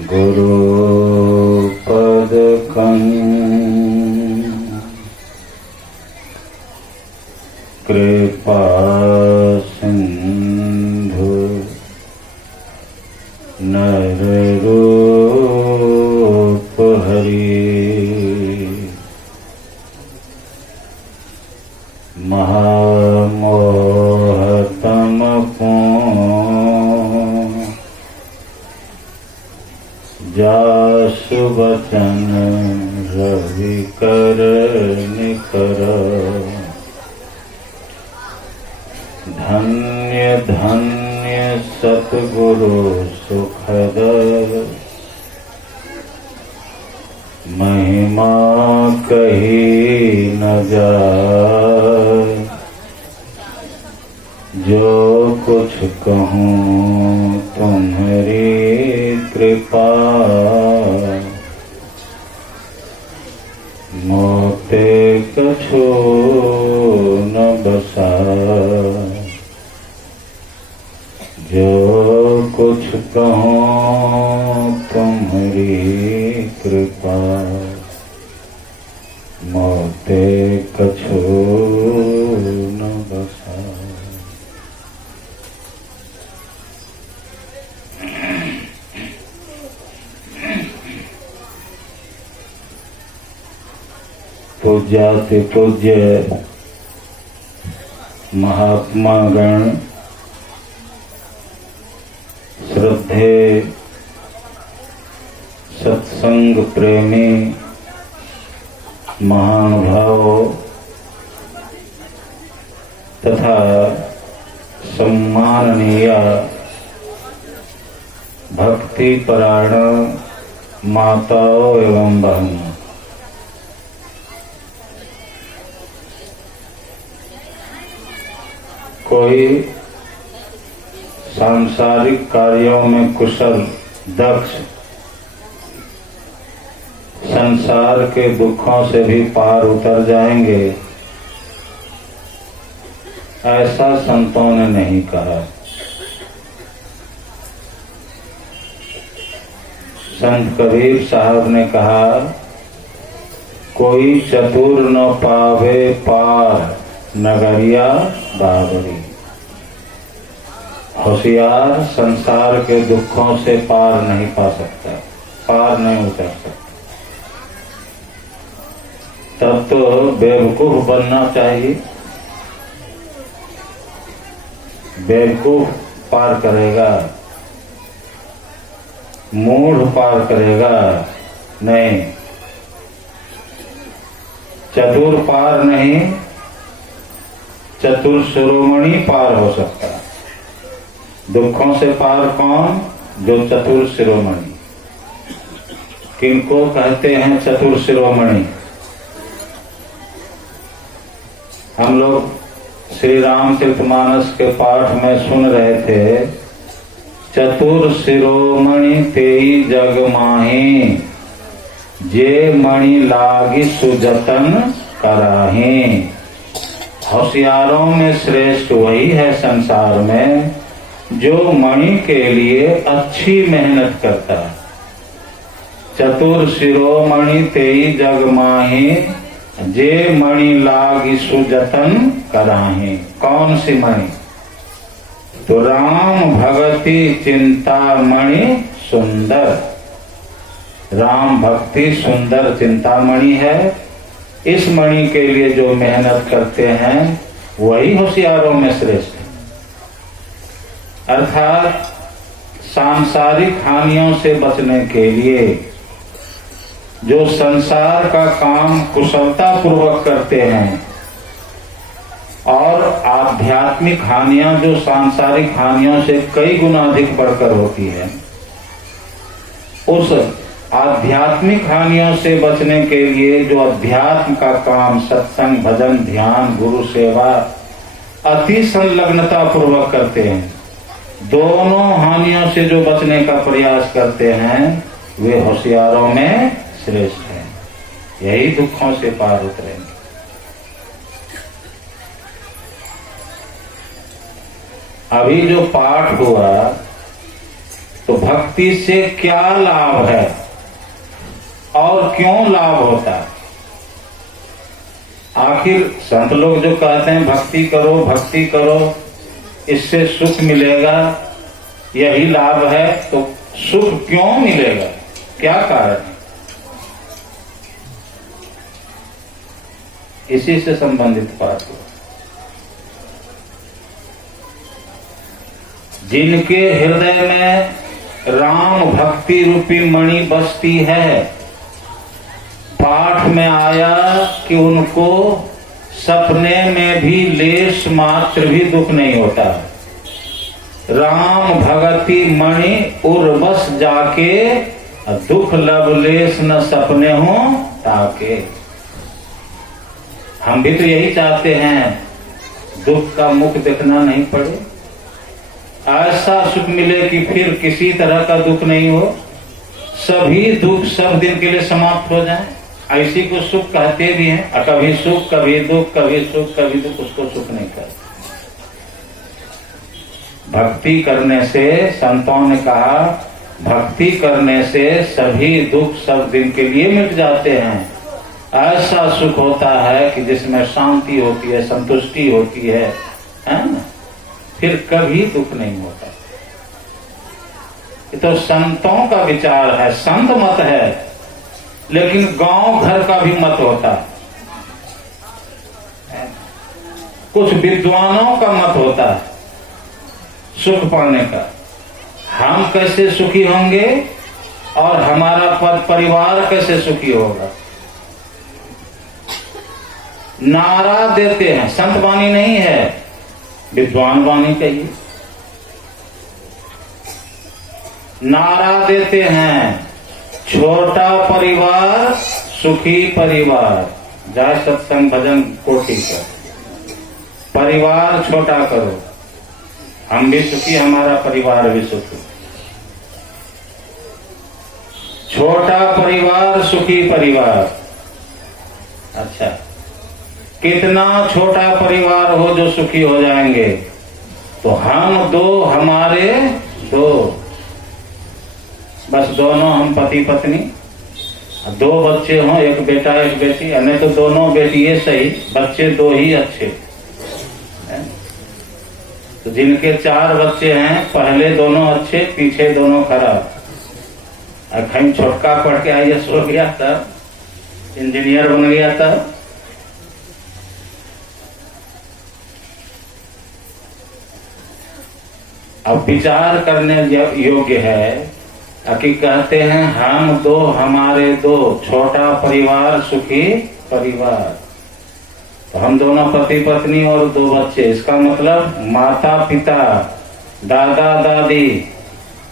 गुरुपदकं कृपासिन्धु नररूपहरि महामोहतमको जासु वचन रवि कर निकर धन्य धन्य सतगुरु सुखद महिमा कही न जाए। जो कुछ कहूँ तुम्हारी कृपा मोते कछु न बसा। जो कुछ कहूँ तुम्हारी कृपा मोते कछु न बसा। पूज्याति पूज्य महात्मा गण, श्रद्धे सत्संग प्रेमी महानुभाव तथा सम्माननीय भक्ति परायण माताओं एवं बहनों, कोई सांसारिक कार्यों में कुशल दक्ष, संसार के दुखों से भी पार उतर जाएंगे, ऐसा संतों ने नहीं कहा। संत कबीर साहब ने कहा, कोई चतुर न पावे पार नगरिया बाबरी। होशियार संसार के दुखों से पार नहीं पा सकता, पार नहीं उतर सकता। तब तो बेवकूफ बनना चाहिए। बेवकूफ पार करेगा, मूढ़ पार करेगा नहीं, चतुर पार नहीं, चतुर शिरोमणि पार हो सकता है। दुखों से पार कौन? जो चतुर शिरोमणि। किनको कहते हैं चतुर शिरोमणि? हम लोग श्री रामचरितमानस के पाठ में सुन रहे थे, चतुर शिरोमणि तेई जग माही, जे मणि लागी सुजतन कराही। होशियारों में श्रेष्ठ वही है संसार में जो मणि के लिए अच्छी मेहनत करता है। चतुर शिरोमणि तेई जग माही, जे मणि लागी सुजतन कराही। कौन सी मणि? तो राम भगति चिंता मणि सुंदर। राम भक्ति सुंदर चिंतामणि है। इस मणि के लिए जो मेहनत करते हैं वही होशियारों में श्रेष्ठ है। अर्थात सांसारिक हानियों से बचने के लिए जो संसार का काम कुशलता पूर्वक करते हैं और आध्यात्मिक हानियां जो सांसारिक हानियों से कई गुना अधिक बढ़कर होती है, उस आध्यात्मिक हानियों से बचने के लिए जो अध्यात्म का काम सत्संग, भजन, ध्यान, गुरु सेवा अति संलग्नता पूर्वक करते हैं, दोनों हानियों से जो बचने का प्रयास करते हैं वे होशियारों में श्रेष्ठ हैं। यही दुखों से पार उतरेंगे। अभी जो पाठ हुआ तो भक्ति से क्या लाभ है और क्यों लाभ होता है। आखिर संत लोग जो कहते हैं भक्ति करो इससे सुख मिलेगा, यही लाभ है, तो सुख क्यों मिलेगा, क्या कारण है? इसी से संबंधित बात है। जिनके हृदय में राम भक्ति रूपी मणि बसती है, पाठ में आया कि उनको सपने में भी लेश मात्र भी दुख नहीं होता। राम भगति मणि उर्वश जाके, दुख लवलेश न सपने हो ताके। हम भी तो यही चाहते हैं, दुख का मुख देखना नहीं पड़े, ऐसा सुख मिले कि फिर किसी तरह का दुख नहीं हो, सभी दुख सब दिन के लिए समाप्त हो जाएं। ऐसी को सुख कहते भी हैं, कभी सुख कभी दुख, कभी सुख कभी दुख, उसको सुख नहीं कहते। भक्ति करने से, संतों ने कहा, भक्ति करने से सभी दुख सब दिन के लिए मिट जाते हैं। ऐसा सुख होता है कि जिसमें शांति होती है, संतुष्टि होती है ना? फिर कभी दुख नहीं होता। ये तो संतों का विचार है, संत मत है, लेकिन गांव घर का भी मत होता है, कुछ विद्वानों का मत होता है सुख पाने का। हम कैसे सुखी होंगे और हमारा परिवार कैसे सुखी होगा। नारा देते हैं, संत वाणी नहीं है, विद्वान वाणी कहिए। नारा देते हैं, छोटा परिवार सुखी परिवार, जाए सत्संग भजन कोटि का। परिवार छोटा करो, हम भी सुखी, हमारा परिवार भी सुखी। छोटा परिवार सुखी परिवार। अच्छा, कितना छोटा परिवार हो जो सुखी हो जाएंगे, तो हम दो, हमारे दो, बस दोनों हम पति पत्नी, दो बच्चे हों, एक बेटा एक बेटी, नहीं तो दोनों बेटियां सही, बच्चे दो ही अच्छे। तो जिनके 4 बच्चे हैं, पहले दोनों अच्छे, पीछे दोनों खराब। कहीं छोटका पढ़ के IAS हो गया था, इंजीनियर बन गया था। अब विचार करने योग्य है कि कहते हैं हम दो, हमारे दो, छोटा परिवार सुखी परिवार। तो हम दोनों पति पत्नी और 2 बच्चे, इसका मतलब माता पिता दादा दादी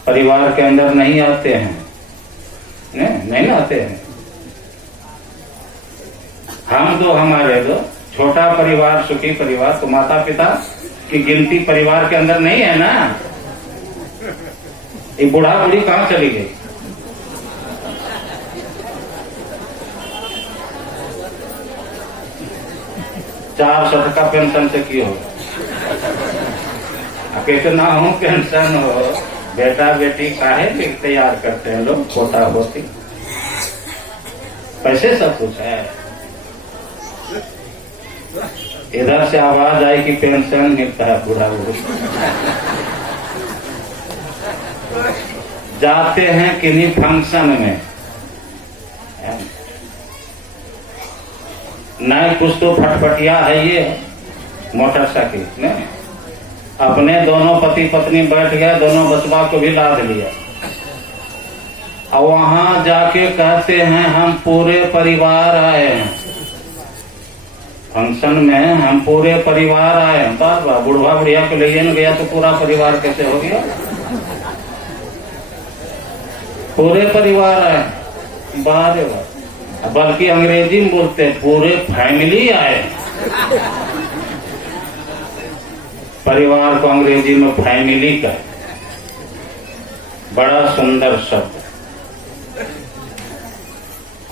परिवार के अंदर नहीं आते हैं, नहीं आते हैं। हम दो, हमारे दो, छोटा परिवार सुखी परिवार, तो माता पिता की गिनती परिवार के अंदर नहीं है ना। ये बूढ़ा बूढ़ी कहाँ चली गई? $400 का पेंशन से की होगा, कितना हो पेंशन हो, बेटा बेटी काहे भी तैयार करते हैं लोग, पोता पोती, पैसे सब कुछ है। इधर से आवाज आई कि पेंशन मिलता है बूढ़ा बूढ़ी, जाते हैं किन्हीं फंक्शन में, नहीं कुछ तो फटफटिया है ये मोटरसाइकिल में, अपने दोनों पति पत्नी बैठ गए, दोनों बचवा को भी लाद लिया, और वहां जाके कहते हैं हम पूरे परिवार आए हैं फंक्शन में, हम पूरे परिवार आए हैं। बाबा बुढ़वा बुढ़िया को ले गया तो पूरा परिवार कैसे हो गया? पूरे परिवार आए, बारे वाह, बल्कि अंग्रेजी में बोलते हैं पूरे फैमिली आए। परिवार को अंग्रेजी में फैमिली का, बड़ा सुंदर शब्द,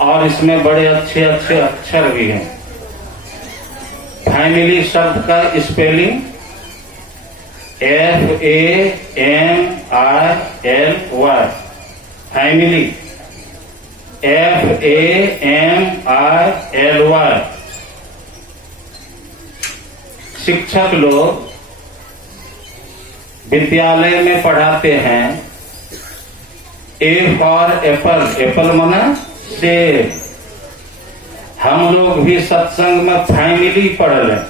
और इसमें बड़े अच्छे अच्छे अक्षर भी हैं। फैमिली शब्द का स्पेलिंग FAMILY, फैमिली, FAMILY। शिक्षक लोग विद्यालय में पढ़ाते हैं A फॉर एप्पल, एप्पल माना सेब। हम लोग भी सत्संग में फैमिली पढ़ लें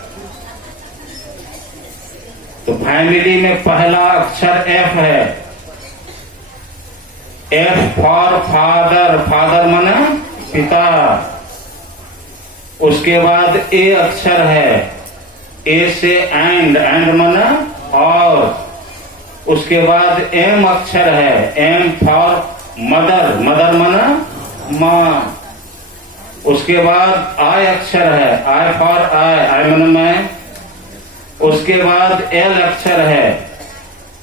तो फैमिली में पहला अक्षर F है। F फॉर फादर, फादर माना पिता। उसके बाद A अक्षर है, A से एंड, एंड माना और। उसके बाद M अक्षर है, M फॉर मदर, मदर माना माँ। उसके बाद I अक्षर है, I फॉर आई, आई माना मैं। उसके बाद L अक्षर है,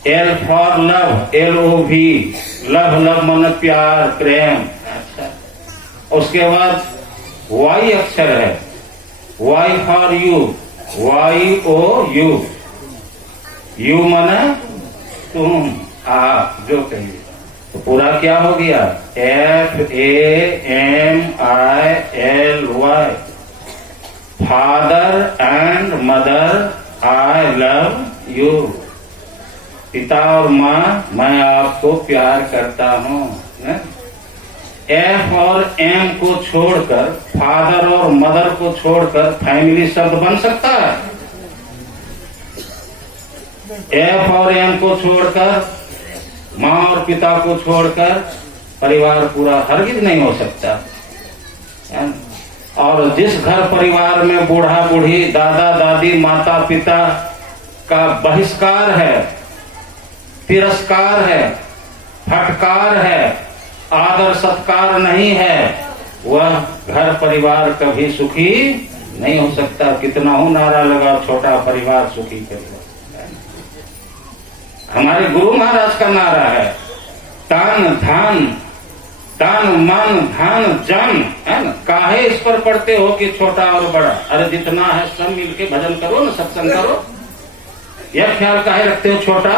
L for love, LOV, love, love माना प्यार, प्रेम। अच्छा। उसके बाद Y अक्षर है, Y for you, YOU, you माना तुम, आप, जो कहिए। तो पूरा क्या हो गया? FAMILY, father and mother I love you. पिता और माँ, मैं आपको प्यार करता हूँ। F और M को छोड़कर, फादर और मदर को छोड़कर फैमिली शब्द बन सकता है? F और M को छोड़कर, माँ और पिता को छोड़कर परिवार पूरा हरगिज नहीं हो सकता। और जिस घर परिवार में बूढ़ा बूढ़ी, दादा दादी, माता पिता का बहिष्कार है, तिरस्कार है, फटकार है, आदर सत्कार नहीं है, वह घर परिवार कभी सुखी नहीं हो सकता। कितना हो नारा लगा, छोटा परिवार सुखी परिवार। हमारे गुरु महाराज का नारा है, तन धन, तन मन धन जन, है ना। काहे इस पर पढ़ते हो कि छोटा और बड़ा? अरे जितना है सब मिलके भजन करो ना, सत्संग करो। यह ख्याल काहे रखते हो छोटा?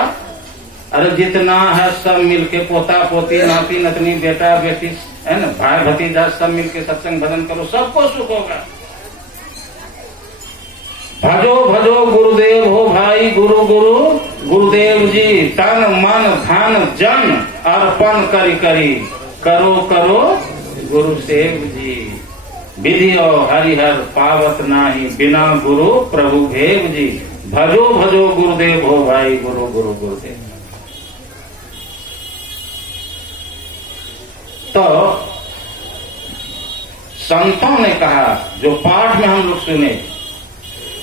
अरे जितना है सब मिलके, पोता पोती, नाती नतनी, बेटा बेटी, है ना, भाई भतीजा, सब मिलके सत्संग भजन करो, सबको सुख होगा। भजो भजो गुरुदेव हो भाई, गुरु गुरु गुरुदेव जी, तन मन धन जन अर्पण करी करी, करो करो गुरु सेव जी। विधि और हरिहर पावत नाही, बिना गुरु प्रभु भेव जी। भजो भजो गुरुदेव हो भाई, गुरु गुरु गुरुदेव। तो संतों ने कहा, जो पाठ में हम लोग सुने,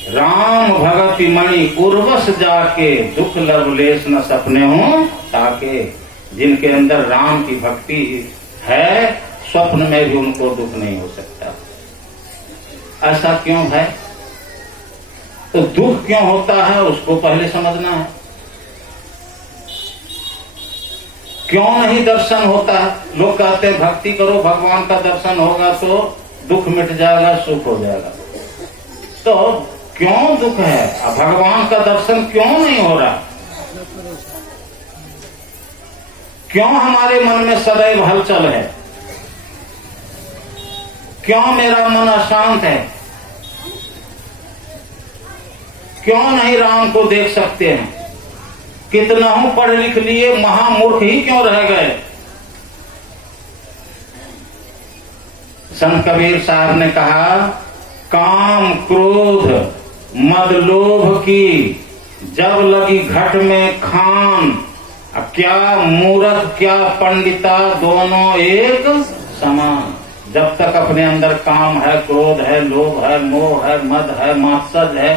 राम भगति मणि उर्वश जाके, दुख लवलेश न सपने हो ताके। जिनके अंदर राम की भक्ति है, स्वप्न में भी उनको दुख नहीं हो सकता। ऐसा क्यों है? तो दुख क्यों होता है उसको पहले समझना है। क्यों नहीं दर्शन होता है? लोग कहते हैं भक्ति करो, भगवान का दर्शन होगा तो दुख मिट जाएगा, सुख हो जाएगा। तो क्यों दुख है? भगवान का दर्शन क्यों नहीं हो रहा? क्यों हमारे मन में सदैव हलचल है? क्यों मेरा मन अशांत है? क्यों नहीं राम को देख सकते हैं? कितना हूं पढ़ लिख लिए, महामूर्ख ही क्यों रह गए? संत कबीर साहब ने कहा, काम क्रोध मद लोभ की जब लगी घट में खान, क्या मूर्ख क्या पंडिता दोनों एक समान। जब तक अपने अंदर काम है, क्रोध है, लोभ है, मोह है, मद है, मात्सर्य है,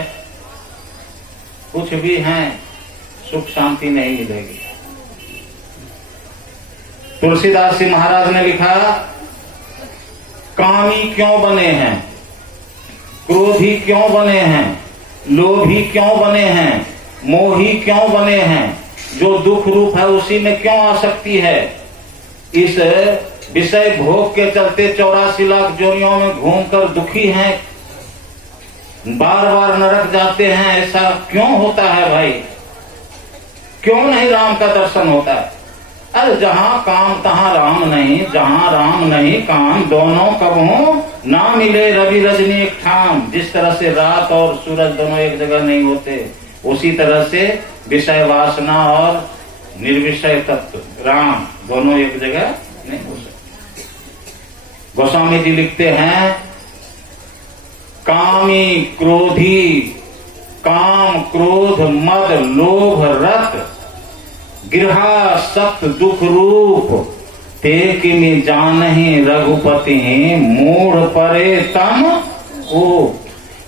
कुछ भी है, सुख शांति नहीं मिलेगी। तुलसीदास जी महाराज ने लिखा, कामी क्यों बने हैं, क्रोधी क्यों बने हैं, लोभी क्यों बने हैं, मोही क्यों बने हैं? जो दुख रूप है उसी में क्यों आसक्ति है? इस विषय भोग के चलते 84 लाख जोनियों में घूमकर दुखी हैं, बार बार नरक जाते हैं। ऐसा क्यों होता है भाई? क्यों नहीं राम का दर्शन होता है? अरे जहां काम तहां राम नहीं, जहां राम नहीं काम, दोनों कब हो ना मिले रवि रजनी एक ठाम। जिस तरह से रात और सूरज दोनों एक जगह नहीं होते, उसी तरह से विषय वासना और निर्विषय तत्व राम दोनों एक जगह नहीं हो सकते। गोस्वामी जी लिखते हैं, कामी क्रोधी, काम क्रोध मद लोभ रत, गिरहा सप्त दुख रूप, ते किमि जानहि रघुपति मूढ़ परे तम को।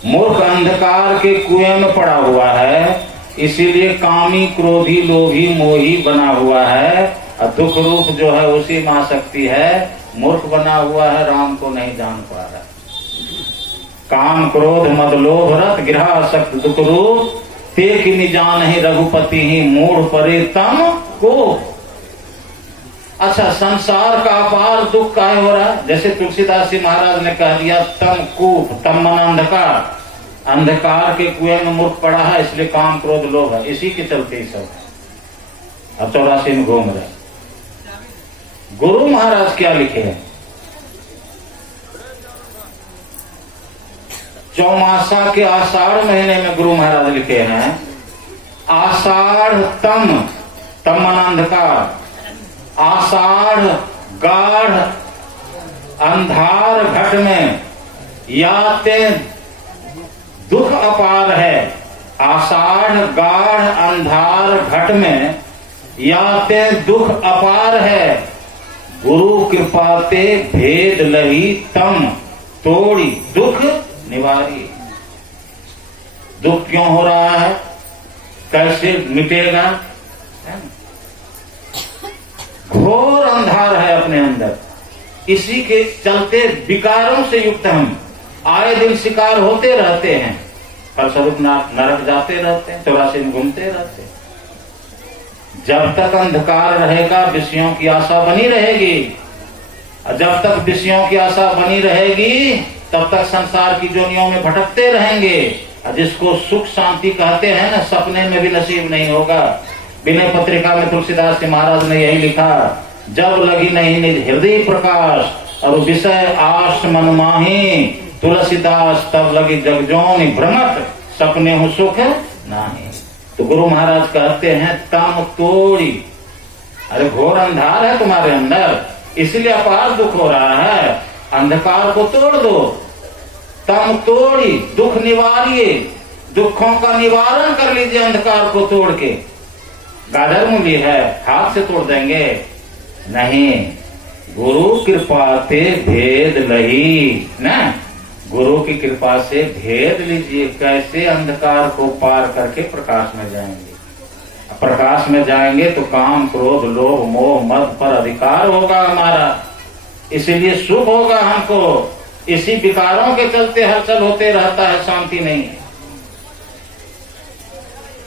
मूर्ख अंधकार के कुएं में पड़ा हुआ है, इसीलिए कामी क्रोधी लोभी मोही बना हुआ है, और दुख रूप जो है उसी में आसक्ति है, मूर्ख बना हुआ है, राम को नहीं जान पा रहा। काम क्रोध मद लोभ रत, गिरहा सक्त दुख रूप, ते किमि जानहि रघुपति ही मूढ़ परे तम को। अच्छा, संसार का अपार दुख काहे हो रहा है? जैसे तुलसीदास जी महाराज ने कह दिया, तम कूप, तम मन अंधकार, अंधकार के कुएं में मूर्ख पड़ा है, इसलिए काम क्रोध लोभ है, इसी के चलते ही सब अब 84 में घूम रहे। गुरु महाराज क्या लिखे हैं? चौमासा के आषाढ़ महीने में गुरु महाराज लिखे हैं, आषाढ़ तम, तम मन अंधकार, आषाढ़ गाढ़ अंधार घट में याते दुख अपार है। आषाढ़ गाढ़ अंधार घट में याते दुख अपार है, गुरु कृपाते भेद लही तम तोड़ी दुख निवारी। दुख क्यों हो रहा है, कैसे मिटेगा? घोर अंधार है अपने अंदर, इसी के चलते विकारों से युक्त हम आए दिन शिकार होते रहते हैं, फलस्वरूप नरक जाते रहते हैं, 84 में घूमते रहते हैं। जब तक अंधकार रहेगा विषयों की आशा बनी रहेगी, और जब तक विषयों की आशा बनी रहेगी तब तक संसार की जोनियों में भटकते रहेंगे। और जिसको सुख शांति कहते हैं ना, सपने में भी नसीब नहीं होगा। विनय पत्रिका में तुलसीदास जी महाराज ने यही लिखा, जब लगी नहीं निज हृदय प्रकाश और विषय आश मन माही, तुलसीदास तब लगी जगजोनि भ्रमत, सपने हो सुख नहीं। तो गुरु महाराज कहते हैं, तम तोड़ी, अरे घोर अंधार है तुम्हारे अंदर, इसलिए अपार दुख हो रहा है, अंधकार को तोड़ दो। तम तोड़ी, दुख निवारिये, दुखों का निवारण कर लीजिए अंधकार को तोड़ के। गाजर मूली है, हाथ से तोड़ देंगे नहीं, गुरु कृपा ते भेद लही ना, गुरु की कृपा से भेद लीजिए, कैसे अंधकार को पार करके प्रकाश में जाएंगे। प्रकाश में जाएंगे तो काम क्रोध लोभ मोह मद पर अधिकार होगा हमारा, इसीलिए सुख होगा हमको। इसी विकारों के चलते हलचल होते रहता है, शांति नहीं है।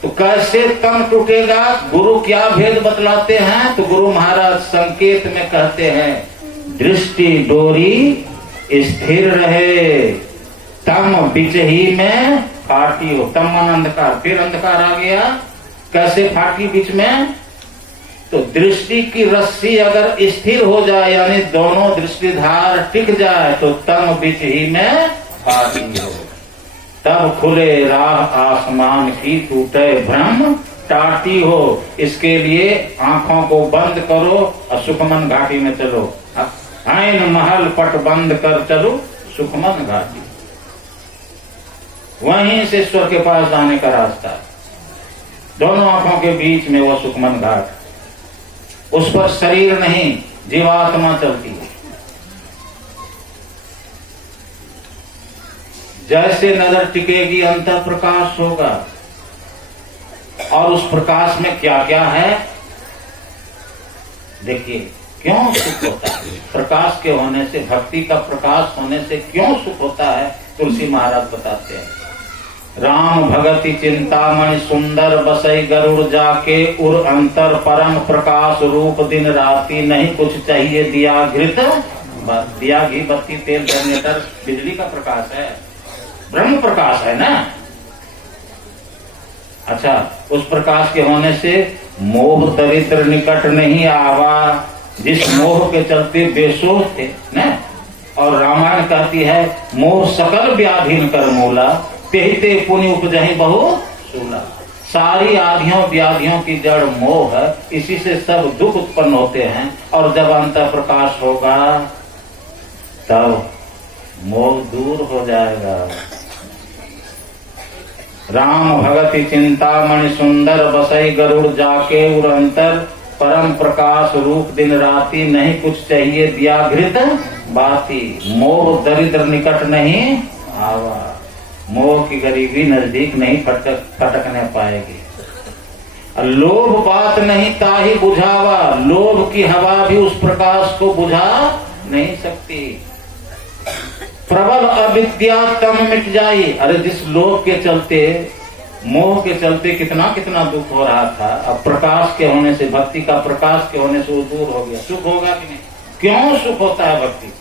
तो कैसे तम टूटेगा? गुरु क्या भेद बतलाते हैं? तो गुरु महाराज संकेत में कहते हैं, दृष्टि डोरी स्थिर रहे, तम बीच ही में फाटी हो। तम मन अंधकार, फिर अंधकार आ गया, कैसे फाटी बीच में? तो दृष्टि की रस्सी अगर स्थिर हो जाए, यानी दोनों दृष्टिधार टिक जाए, तो तम बीच ही में फाटी हो। तब खुले राह आसमान की, टूटे ब्रह्म टाटी हो। इसके लिए आंखों को बंद करो और सुखमन घाटी में चलो। आइन महल पट बंद कर चलो सुखमन घाटी, वहीं से ईश्वर के पास जाने का रास्ता है। दोनों आंखों के बीच में वो सुखमन घाट, उस पर शरीर नहीं जीवात्मा चलती है। जैसे नजर टिकेगी अंतर प्रकाश होगा, और उस प्रकाश में क्या क्या है देखिए। क्यों सुख होता है? प्रकाश के होने से, भक्ति का प्रकाश होने से क्यों सुख होता है? तुलसी महाराज बताते हैं, राम भगति चिंतामणि सुंदर बसई गरुड़ जाके, उर अंतर परम प्रकाश रूप दिन राति, नहीं कुछ चाहिए दिया घृत, दिया घी बत्ती तेल जनरेटर बिजली का प्रकाश है, ब्रह्म प्रकाश है ना। अच्छा, उस प्रकाश के होने से मोह दरिद्र निकट नहीं आवा, जिस मोह के चलते बेसोच थे न। और रामायण कहती है मोह सकल व्याधीन कर मूला, तेहते पुण्य उपजहि बहु सूला। सारी आधियों व्याधियों की जड़ मोह है, इसी से सब दुख उत्पन्न होते हैं। और जब अंत प्रकाश होगा तब मोह दूर हो जाएगा। राम भगति चिंतामणि सुंदर, बसई गरुड़ जाके उरंतर। परम प्रकाश रूप दिन राति, नहीं कुछ चाहिए व्याघृत बाती। मोह दरिद्र निकट नहीं आवा, मोह की गरीबी नजदीक नहीं फटकने पाएगी। लोभ बात नहीं ताही बुझावा, लोभ की हवा भी उस प्रकाश को बुझा नहीं सकती। प्रबल अविद्या तम मिट जाई। अरे जिस लोभ के चलते, मोह के चलते कितना कितना दुख हो रहा था, अब प्रकाश के होने से, भक्ति का प्रकाश के होने से वो दूर हो गया। सुख होगा कि नहीं? क्यों सुख होता है भक्ति?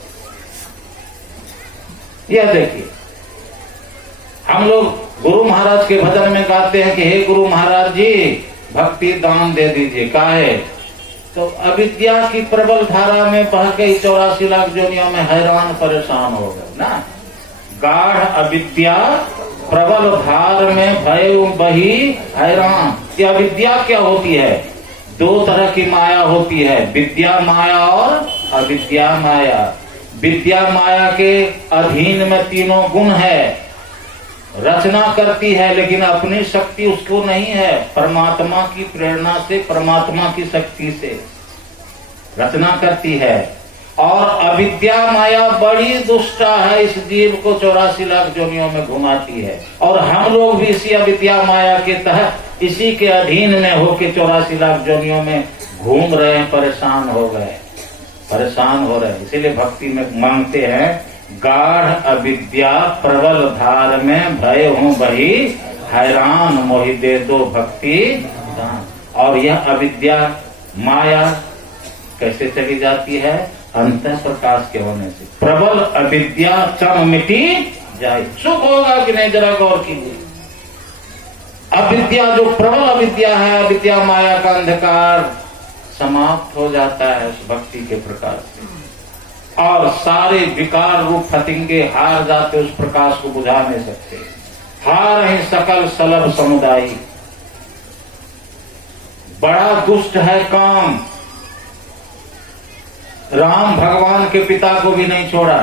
यह देखिए, हम लोग गुरु महाराज के भजन में गाते हैं कि हे गुरु महाराज जी भक्ति दान दे दीजिए। काहे? तो अविद्या की प्रबल धारा में बह के 84 लाख जोनियों में हैरान परेशान हो गए ना। गाढ़ अविद्या प्रबल धार में भय बही हैरान। ये अविद्या क्या होती है? दो तरह की माया होती है, विद्या माया और अविद्या माया। विद्या माया के अधीन में तीनों गुण है, रचना करती है लेकिन अपनी शक्ति उसको नहीं है। परमात्मा की प्रेरणा से, परमात्मा की शक्ति से रचना करती है। और अविद्या माया बड़ी दुष्टा है, इस जीव को 84 लाख जोनियों में घुमाती है। और हम लोग भी इसी अविद्या माया के तहत, इसी के अधीन में होके 84 लाख जोनियों में घूम रहे हैं, परेशान हो गए, परेशान हो रहे हैं। इसीलिए भक्ति में मांगते हैं गाढ़ अविद्या प्रबल धार में भय हूँ बही हैरान, मोहि दे दो भक्ति दान। और यह अविद्या माया कैसे चली जाती है? अंत प्रकाश के होने से। प्रबल अविद्या चम मिटी जाए। सुख होगा कि नहीं? जरा गौर कीजिए। अविद्या जो प्रबल अविद्या है, अविद्या माया का अंधकार समाप्त हो जाता है उस भक्ति के प्रकाश से। और सारे विकार रूप फतिंगे हार जाते, उस प्रकाश को बुझा नहीं सकते। हार ही सकल सलभ समुदायी। बड़ा दुष्ट है काम। राम भगवान के पिता को भी नहीं छोड़ा,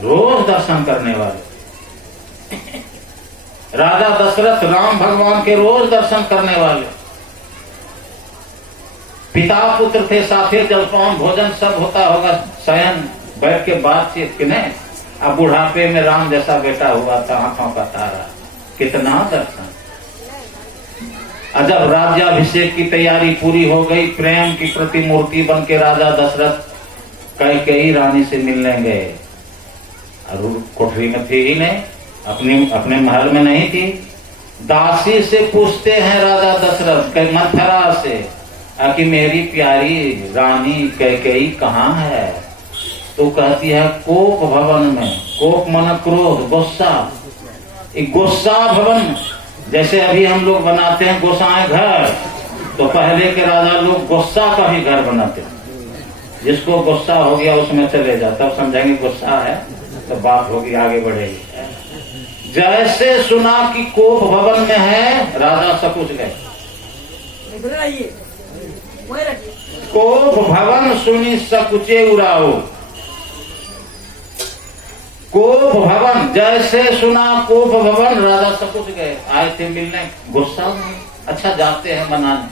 रोज दर्शन करने वाले। राजा दशरथ राम भगवान के रोज दर्शन करने वाले। पिता पुत्र थे, साथे जलपान भोजन सब होता होगा, शयन बैठ के बातचीत कि नहीं। अब बुढ़ापे में राम जैसा बेटा हुआ था, आंखों का तारा, कितना दर्शन। जब राज्याभिषेक की तैयारी पूरी हो गई, प्रेम की प्रतिमूर्ति बन के राजा दशरथ कैकेयी रानी से मिलने गए। कोठरी में थी ही नहीं, अपने महल में नहीं थी। दासी से पूछते हैं राजा दशरथ मथुरा से कि मेरी प्यारी रानी कैकेयी कहाँ है? तो कहती है कोप भवन में। कोप मन क्रोध, गुस्सा। गुस्सा भवन, जैसे अभी हम लोग बनाते हैं गोसाएं घर, तो पहले के राजा लोग गुस्सा का ही घर बनाते हैं। जिसको गुस्सा हो गया उसमें चले जाओ, तब समझेंगे गुस्सा है तो बात होगी, आगे बढ़ेगी। जैसे सुना कि कोप भवन में है, राजा सकुच गए। कोप भवन सुनी सकुचे उड़ाओ। कोप भवन, जैसे सुना कोप भवन, राजा सकुच गए। आए थे मिलने, गुस्सा नहीं, अच्छा जाते हैं मनाने,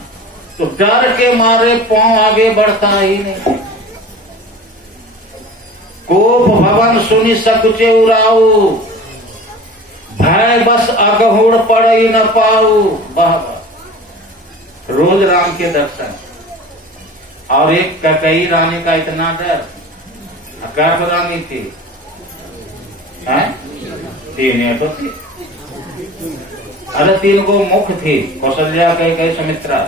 तो डर के मारे पांव आगे बढ़ता ही नहीं। कोप भवन सुनी सकुचे उड़ाऊ, भय बस अगहुड़ पड़ई न पाऊ। वाह वाह। रोज राम के दर्शन। और एक कैकेयी रानी का इतना डर। क्या रानी थी? तीन तो थी। अरे 3 को मुख थी, कौशल्या, कैकेयी, सुमित्रा।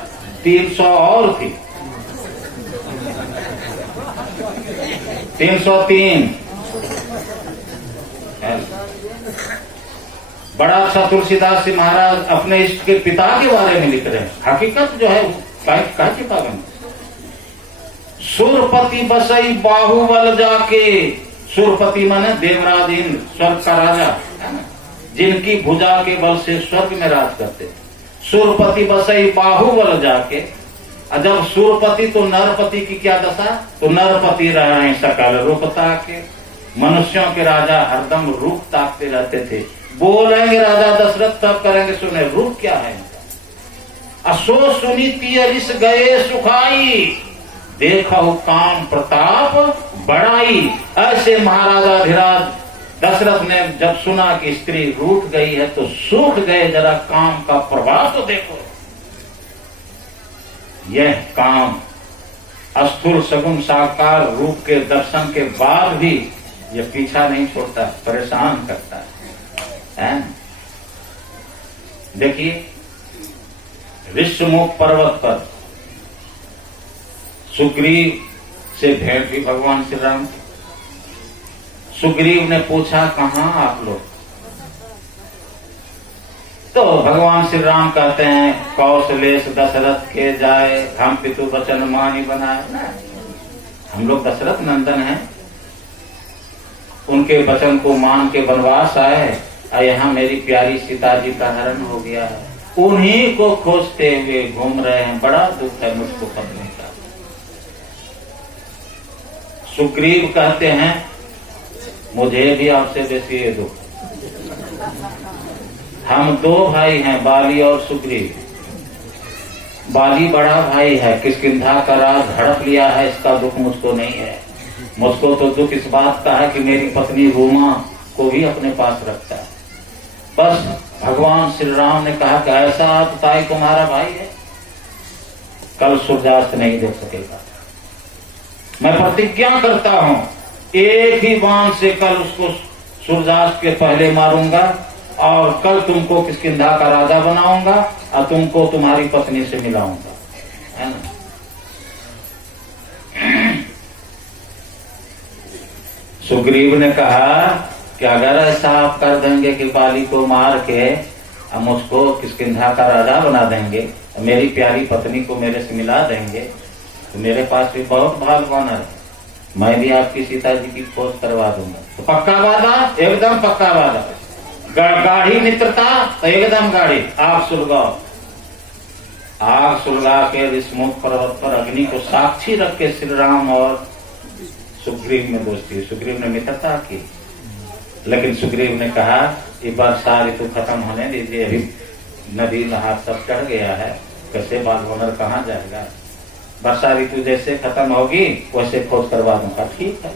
300 और थी। 303। बड़ा अच्छा तुलसीदास जी महाराज अपने इष्ट के पिता के बारे में लिख रहे हैं। हकीकत जो है कह चुका है। सुरपति बसई बाहुबल जाके, सुरपति माने देवराज इंद्र, स्वर्ग का राजा है ना, जिनकी भुजा के बल से स्वर्ग में राज करते। सुरपति बसई बाहुबल जाके, जब सुरपति तो नरपति की क्या दशा, तो नरपति रहे सकल रूप ताके। मनुष्यों के राजा हरदम रूप ताकते रहते थे। बोलेंगे राजा दशरथ तब करेंगे सुने, रूप क्या है इनका। असो सुनी तियरिस गए सुखाई, देखो काम प्रताप बढ़ाई। ऐसे महाराजा धीराज दशरथ ने जब सुना कि स्त्री रूठ गई है तो सूख गए। जरा काम का प्रभाव तो देखो। यह काम स्थूल सगुण साकार रूप के दर्शन के बाद भी यह पीछा नहीं छोड़ता, परेशान करता है। देखिए ऋषमुख पर्वत पर सुग्रीव से भेंट हुई भगवान श्री राम। सुग्रीव ने पूछा कहां आप लोग, तो भगवान श्री राम कहते हैं कौशलेश दशरथ के जाए, हम पितु वचन मानी बनाए ना। हम लोग दशरथ नंदन हैं, उनके वचन को मान के वनवास आए और यहाँ मेरी प्यारी सीता जी का हरण हो गया है। उन्हीं को खोजते हुए घूम रहे हैं। बड़ा दुख है मुझको पत्नी का। सुग्रीव कहते हैं मुझे भी आपसे बेसी ये दुख। हम दो भाई हैं, बाली और सुग्रीव। बाली बड़ा भाई है, किष्किंधा का राज हड़प लिया है, इसका दुख मुझको नहीं है। मुझको तो दुख इस बात का है कि मेरी पत्नी रूमा को भी अपने पास रखता है। बस भगवान श्री राम ने कहा कि ऐसा ताई तुम्हारा भाई है, कल सूर्यास्त नहीं देख सकेगा। मैं प्रतिज्ञा करता हूं एक ही बाण से कल उसको सूर्यास्त के पहले मारूंगा और कल तुमको किष्किंधा का राजा बनाऊंगा और तुमको तुम्हारी पत्नी से मिलाऊंगा, है ना। सुग्रीव ने कहा कि अगर ऐसा आप कर देंगे कि बाली को मार के अब मुझको किष्किंधा का राजा बना देंगे, मेरी प्यारी पत्नी को मेरे से मिला देंगे, तो मेरे पास भी बहुत भाग वानर है, मैं भी आपकी सीता जी की खोज करवा दूंगा। तो पक्का वादा, एकदम पक्का वादा। गाढ़ी मित्रता तो एकदम गाढ़ी। आग सुलगाओ। आग सुलगा के ऋषमुख पर्वत पर अग्नि को साक्षी रख के श्री राम और सुग्रीव में दोस्ती। सुग्रीव ने मित्रता की, लेकिन सुग्रीव ने कहा ये वर्षा ऋतु खत्म होने दीजिए, अभी नदी नहा सब चढ़ गया है, कैसे बाल वनर कहाँ जाएगा। वर्षा ऋतु जैसे खत्म होगी वैसे खोज करवा दूंगा। ठीक है।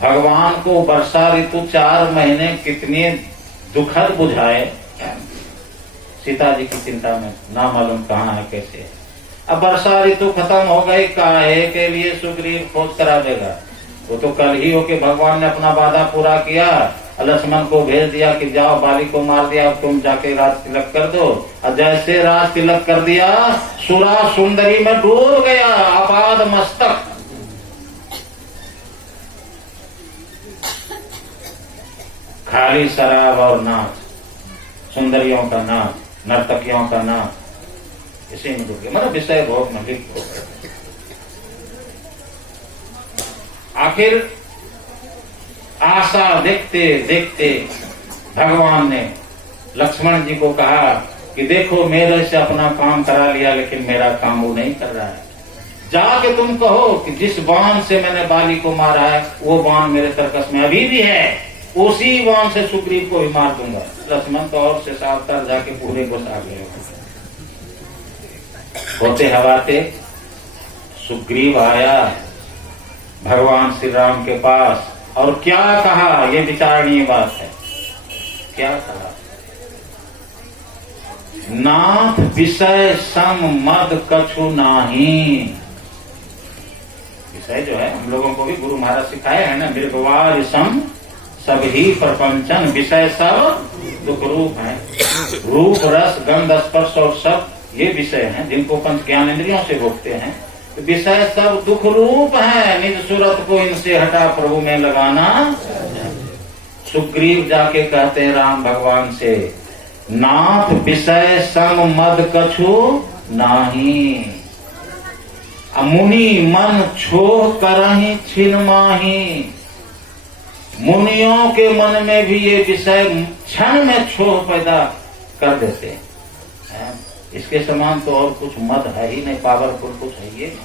भगवान को वर्षा ऋतु 4 महीने कितनी दुखद बुझाए, सीता जी की चिंता में ना मालूम कहाँ है कैसे है। अब वर्षा ऋतु खत्म हो गई, काहे के लिए सुग्रीव खोज करा देगा। वो तो कल ही हो के भगवान ने अपना वादा पूरा किया, लक्ष्मण को भेज दिया कि जाओ बाली को मार दिया, तुम जाके राज तिलक कर दो। और जैसे राज तिलक कर दिया सुरा सुंदरी में डूब गया आपाद मस्तक। खाली शराब और नाच, सुंदरियों का नाच, नर्तकियों का नाच, इसी में डूब गया। मतलब विषय बहुत नलिक हो गया। आखिर आशा देखते देखते भगवान ने लक्ष्मण जी को कहा कि देखो मेरे से अपना काम करा लिया, लेकिन मेरा काम वो नहीं कर रहा है। जाके तुम कहो कि जिस बाण से मैंने बाली को मारा है वो बाण मेरे तरकस में अभी भी है, उसी बाण से सुग्रीव को भी मार दूंगा। लक्ष्मण तो और से सावधान जाके पूरे को आ गए। होते हवाते सुग्रीव आया भगवान श्री राम के पास और क्या कहा, ये विचारणीय बात है। क्या कहा, नाथ विषय सम मद कछु नाही। विषय जो है हम लोगों को भी गुरु महाराज सिखाए है ना, मृगवार सम सभी प्रपंचन। विषय सब दुख रूप है, रूप रस गंध स्पर्श और सब ये विषय हैं जिनको पंच ज्ञानेंद्रियों से भोगते हैं। विषय सब दुख रूप है, निज सूरत को इनसे हटा प्रभु में लगाना। सुग्रीव जाके कहते हैं राम भगवान से, नाथ विषय संग मद कछु नाही, मुनि मन छोह करहि छिन माही। मुनियों के मन में भी ये विषय क्षण में छोह पैदा कर देते हैं। इसके समान तो और कुछ मद है ही नहीं, पावरफुल कुछ है ये।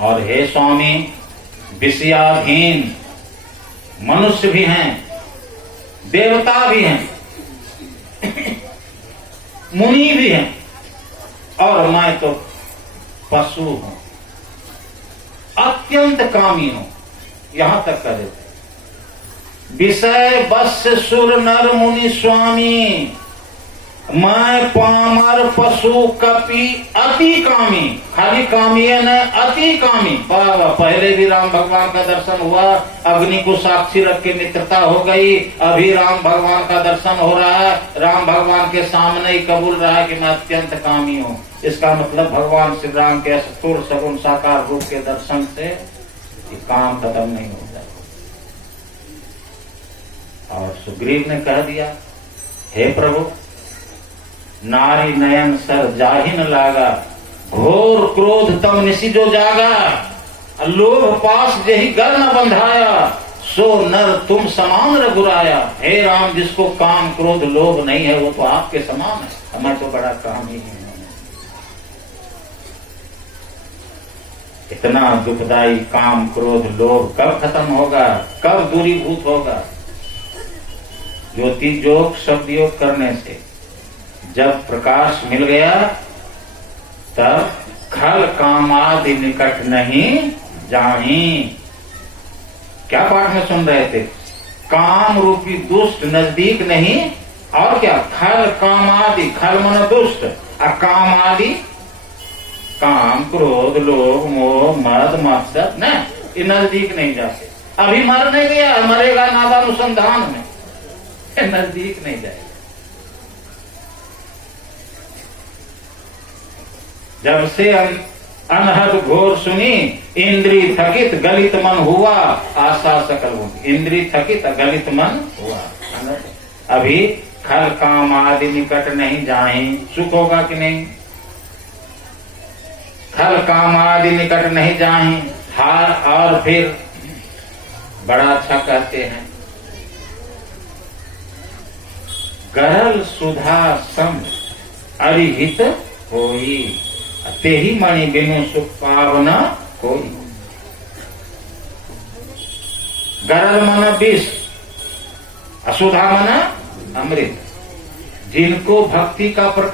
और हे स्वामी, विषयाधीन मनुष्य भी हैं, देवता भी हैं, मुनि भी हैं, और मैं तो पशु हूं, अत्यंत कामी हूं। यहां तक कह देते, विषय बस सुर नर मुनि स्वामी, मैं पामर पशु कपि अति कामी। खाली कामी है न, अति कामी। पहले भी राम भगवान का दर्शन हुआ, अग्नि को साक्षी रख के मित्रता हो गई, अभी राम भगवान का दर्शन हो रहा है, राम भगवान के सामने ही कबूल रहा है कि मैं अत्यंत कामी हूँ। इसका मतलब भगवान श्री राम के स्थूल सगुण साकार रूप के दर्शन से काम खत्म नहीं हो जाए। और सुग्रीव ने कह दिया, हे प्रभु, नारी नयन सर जाहि न लागा, घोर क्रोध तम निशि जो जागा, लोभ पास जही गर न बंधाया, सो नर तुम समान रघुराया। हे राम, जिसको काम क्रोध लोभ नहीं है वो तो आपके समान है, हमें तो बड़ा काम ही है। इतना दुखदाई काम क्रोध लोभ कब खत्म होगा, कब दूरीभूत होगा? ज्योति योग शब्द योग करने से जब प्रकाश मिल गया, तब खल कामादि निकट नहीं जाही। क्या पाठ में सुन रहे थे? काम रूपी दुष्ट नजदीक नहीं, और क्या? खल कामादि, खल मन दुष्ट, और कामादि काम क्रोध लोभ मोह मद मत्सर न, ये नजदीक नहीं जाते। अभी मर नहीं गया, मरेगा नादानुसंधान में, नजदीक नहीं जाएगा। जब से अनहद घोर सुनी, इंद्री थकित गलित मन हुआ, आशा सकल होगी। इंद्री थकित गलित मन हुआ। अभी खल काम आदि निकट नहीं जाए, सुख होगा कि नहीं? खल काम आदि निकट नहीं जाए। हार, और फिर बड़ा अच्छा कहते हैं, गरल सुधा सम अरिहित होई, ते ही मणि बिनु सुख पावना कोई। गरल मन विष, असुधा मन अमृत। जिनको भक्ति का प्रकाश